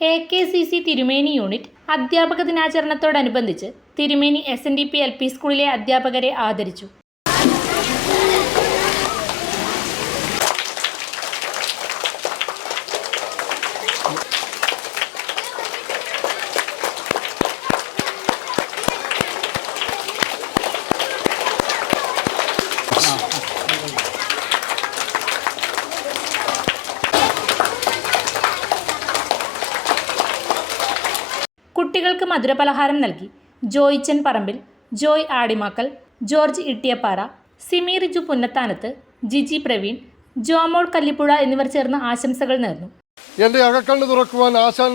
A K C C Thirumeni unit അധ്യാപക ദിനാചരണത്തോടനുബന്ധിച്ച് Thirumeni S N D P L P സ്കൂളിലെ അധ്യാപകരെ ആദരിച്ചു. കുട്ടികൾക്ക് മധുരപലഹാരം നൽകി. ജോയിച്ചൻ പറമ്പിൽ ജോയ് ആടിമാക്കൽ ജോർജ് ഇട്ടിയപ്പാറ സിമി റിജു പുന്നത്താനത്ത് ജിജി പ്രവീൺ ജോമോൾ കല്ലിപ്പുഴ എന്നിവർ ചേർന്ന് ആശംസകൾ നേർന്നു. എന്റെ അകക്കണ്ണ് തുറക്കുവാൻ ആശാൻ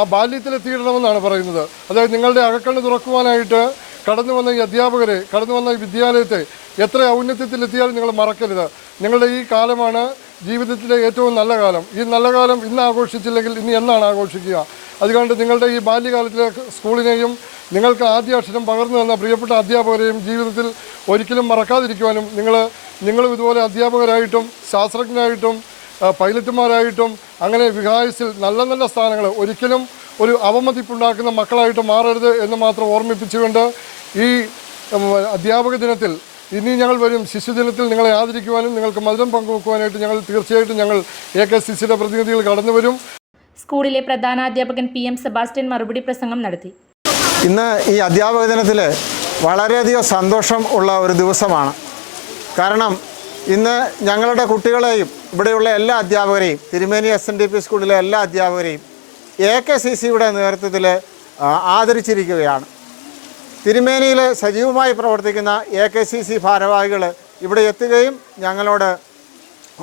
ആ ബാല്യത്തിലെത്തിയിടണമെന്നാണ് പറയുന്നത്. അതായത് നിങ്ങളുടെ അകക്കണ്ണ് തുറക്കുവാനായിട്ട് കടന്നു വന്ന ഈ അധ്യാപകരെ കടന്നു വന്ന ഈ വിദ്യാലയത്തെ എത്ര ഔന്നത്യത്തിലെത്തിയാലും നിങ്ങൾ മറക്കരുത്. നിങ്ങളുടെ ഈ കാലമാണ് ജീവിതത്തിലെ ഏറ്റവും നല്ല കാലം. ഈ നല്ല കാലം ഇന്ന് ആഘോഷിച്ചില്ലെങ്കിൽ ഇനി എന്നാണ് ആഘോഷിക്കുക? അതുകൊണ്ട് നിങ്ങളുടെ ഈ ബാല്യകാലത്തിലെ സ്കൂളിനെയും നിങ്ങൾക്ക് ആദ്യ അക്ഷരം പകർന്നു തന്ന പ്രിയപ്പെട്ട അധ്യാപകരെയും ജീവിതത്തിൽ ഒരിക്കലും മറക്കാതിരിക്കുവാനും നിങ്ങൾ നിങ്ങളും ഇതുപോലെ അധ്യാപകരായിട്ടും ശാസ്ത്രജ്ഞരായിട്ടും പൈലറ്റുമാരായിട്ടും അങ്ങനെ വിഹായസിൽ നല്ല നല്ല സ്ഥാനങ്ങൾ ഒരിക്കലും ഒരു അവമതിപ്പുണ്ടാക്കുന്ന മക്കളായിട്ട് മാറരുത് എന്ന് മാത്രം ഓർമ്മിപ്പിച്ചുകൊണ്ട് ഈ അധ്യാപക ദിനത്തിൽ ഇനി ഞങ്ങൾ വരും. ശിശുദിനത്തിൽ നിങ്ങളെ ആദരിക്കുവാനും നിങ്ങൾക്ക് മധുരം പങ്കുവെക്കുവാനായിട്ട് ഞങ്ങൾ തീർച്ചയായിട്ടും ഞങ്ങൾ എ കെ സി സിയുടെ പ്രതിനിധികൾ കടന്നു വരും. സ്കൂളിലെ പ്രധാനാധ്യാപകൻ പി എം സെബാസ്റ്റ്യൻ മറുപടി പ്രസംഗം നടത്തി. ഇന്ന് ഈ അധ്യാപക ദിനത്തിൽ വളരെയധികം സന്തോഷം ഉള്ള ഒരു ദിവസമാണ്. കാരണം ഇന്ന് ഞങ്ങളുടെ കുട്ടികളെയും ഇവിടെയുള്ള എല്ലാ അധ്യാപകരെയും തിരുമേനി എസ് എൻ ഡി പി സ്കൂളിലെ എല്ലാ അധ്യാപകരെയും എ കെ സി സിയുടെ നേതൃത്വത്തിൽ ആദരിച്ചിരിക്കുകയാണ്. തിരുമേനിയിൽ സജീവമായി പ്രവർത്തിക്കുന്ന എ കെ സി സി ഭാരവാഹികൾ ഇവിടെ എത്തുകയും ഞങ്ങളോട്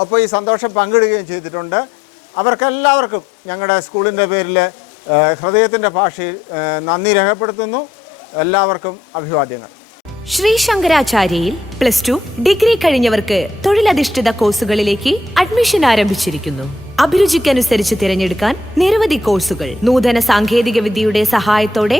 ഒപ്പം ഈ സന്തോഷം പങ്കിടുകയും ചെയ്തിട്ടുണ്ട്. അവർക്കെല്ലാവർക്കും ഞങ്ങളുടെ സ്കൂളിന്റെ പേരിൽ ഹൃദയത്തിന്റെ ഭാഷയിൽ നന്ദി രേഖപ്പെടുത്തുന്നു. എല്ലാവർക്കും അഭിവാദ്യങ്ങൾ. ശ്രീ ശങ്കരാചാര്യയിൽ പ്ലസ് ടു ഡിഗ്രി കഴിഞ്ഞവർക്ക് തൊഴിലധിഷ്ഠിത കോഴ്സുകളിലേക്ക് അഡ്മിഷൻ ആരംഭിച്ചിരിക്കുന്നു. അഭിരുചിക്കനുസരിച്ച് തിരഞ്ഞെടുക്കാൻ നിരവധി കോഴ്സുകൾ. നൂതന സാങ്കേതിക വിദ്യയുടെ സഹായത്തോടെ